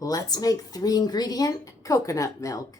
Let's make 3-ingredient coconut milk.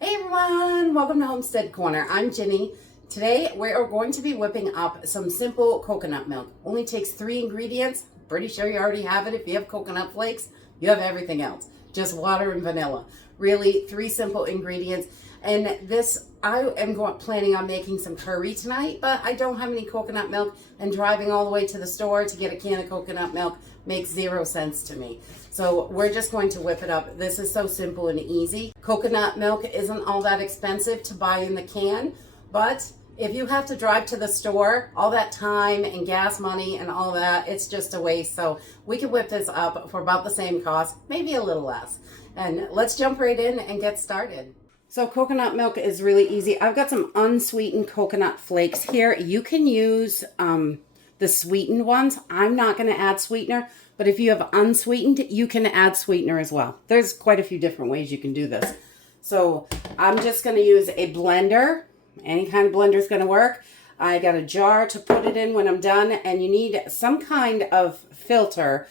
Hey everyone, welcome to Homestead Corner. I'm Ginny. Today we are going to be whipping up some simple coconut milk. Only takes 3 ingredients. Pretty sure you already have it. If you have coconut flakes, you have everything else. Just water and vanilla. Really 3 simple ingredients. And this, I am planning on making some curry tonight, but I don't have any coconut milk, and driving all the way to the store to get a can of coconut milk makes 0 sense to me. So we're just going to whip it up. This is so simple and easy. Coconut milk isn't all that expensive to buy in the can, but if you have to drive to the store, all that time and gas money and all that, it's just a waste. So we can whip this up for about the same cost, maybe a little less. And let's jump right in and get started. So coconut milk is really easy. I've got some unsweetened coconut flakes here. You can use the sweetened ones. I'm not going to add sweetener, but if you have unsweetened, you can add sweetener as well. There's quite a few different ways you can do this. So I'm just going to use a blender. Any kind of blender is going to work. I got a jar to put it in when I'm done, and you need some kind of filter.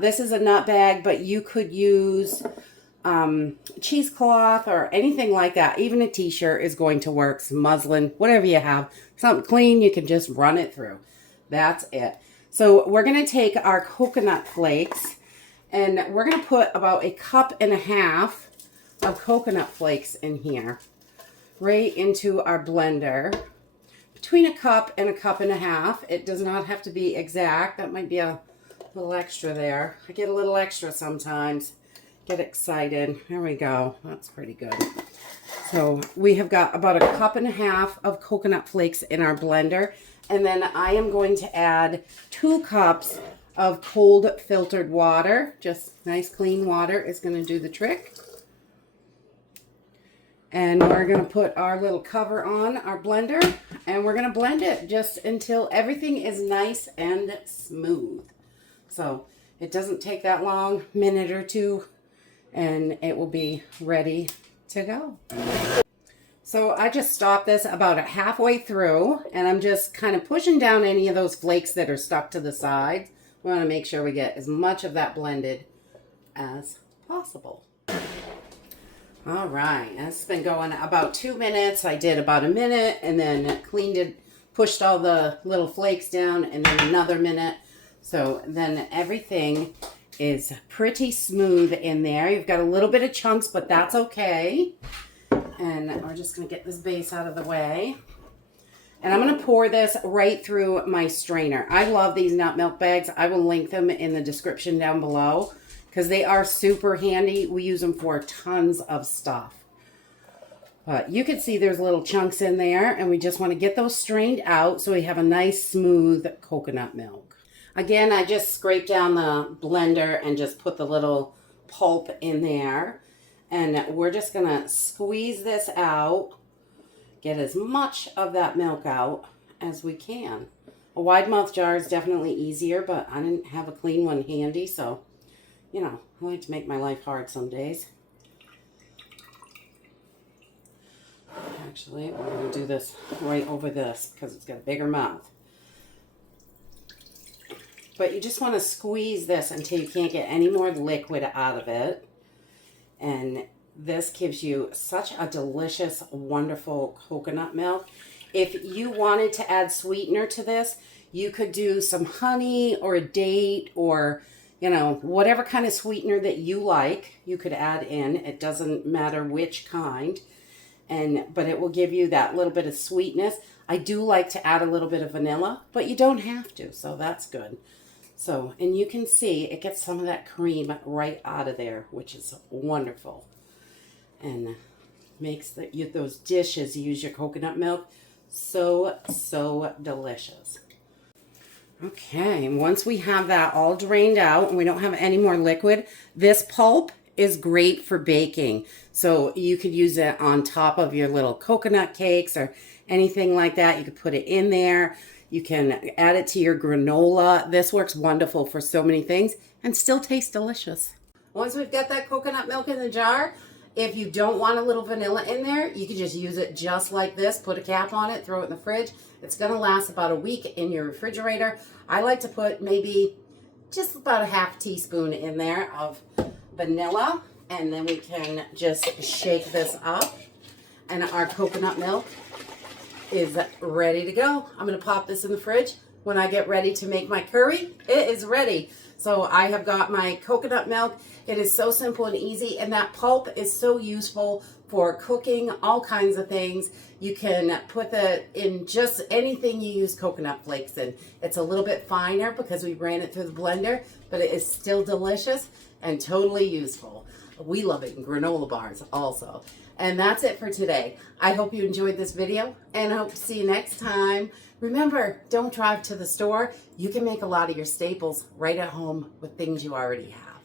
This is a nut bag, but you could use cheesecloth or anything like that. Even a t-shirt is going to work, some muslin, whatever you have. Something clean, you can just run it through. That's it. So we're going to take our coconut flakes, and we're going to put about 1.5 cups of coconut flakes in here, right into our blender. Between 1 cup and 1.5 cups. It does not have to be exact. That might be a little extra there. I get a little extra sometimes. Get excited. There we go. That's pretty good. So we have got about 1.5 cups of coconut flakes in our blender. And then I am going to add 2 cups of cold filtered water. Just nice clean water is going to do the trick. And we're going to put our little cover on our blender, and we're going to blend it just until everything is nice and smooth. So it doesn't take that long, minute or two, and it will be ready to go. So I just stopped this about halfway through, and I'm just kind of pushing down any of those flakes that are stuck to the sides. We want to make sure we get as much of that blended as possible. All right, it's been going about 2 minutes. I did about a minute and then cleaned it, pushed all the little flakes down, and then another minute. So then everything is pretty smooth in there. You've got a little bit of chunks, but that's okay. And we're just going to get this base out of the way. And I'm going to pour this right through my strainer. I love these nut milk bags. I will link them in the description down below, because they are super handy. We use them for tons of stuff. But you can see there's little chunks in there, and we just want to get those strained out so we have a nice smooth coconut milk. Again, I just scraped down the blender and just put the little pulp in there. And we're just going to squeeze this out, get as much of that milk out as we can. A wide mouth jar is definitely easier, but I didn't have a clean one handy, so you know, I like to make my life hard some days. Actually, we're going to do this right over this because it's got a bigger mouth. But you just want to squeeze this until you can't get any more liquid out of it. And this gives you such a delicious, wonderful coconut milk. If you wanted to add sweetener to this, you could do some honey or a date or, you know, whatever kind of sweetener that you like, you could add in. It doesn't matter which kind, but it will give you that little bit of sweetness. I do like to add a little bit of vanilla, but you don't have to, so that's good. So, and you can see it gets some of that cream right out of there, which is wonderful, and makes those dishes use your coconut milk so delicious. Okay, once we have that all drained out and we don't have any more liquid, this pulp is great for baking. So you could use it on top of your little coconut cakes or anything like that. You could put it in there. You can add it to your granola. This works wonderful for so many things and still tastes delicious. Once we've got that coconut milk in the jar, If you don't want a little vanilla in there, you can just use it just like this. Put a cap on it, throw it in the fridge. It's going to last about a week in your refrigerator. I like to put maybe just about a half teaspoon in there of vanilla. And then we can just shake this up. And our coconut milk is ready to go. I'm going to pop this in the fridge. When I get ready to make my curry, it is ready. So I have got my coconut milk. It is so simple and easy, and that pulp is so useful for cooking all kinds of things. You can put that in just anything you use coconut flakes in. It's a little bit finer because we ran it through the blender, but it is still delicious and totally useful. We love it in granola bars also. And that's it for today. I hope you enjoyed this video, and I hope to see you next time. Remember, don't drive to the store. You can make a lot of your staples right at home with things you already have.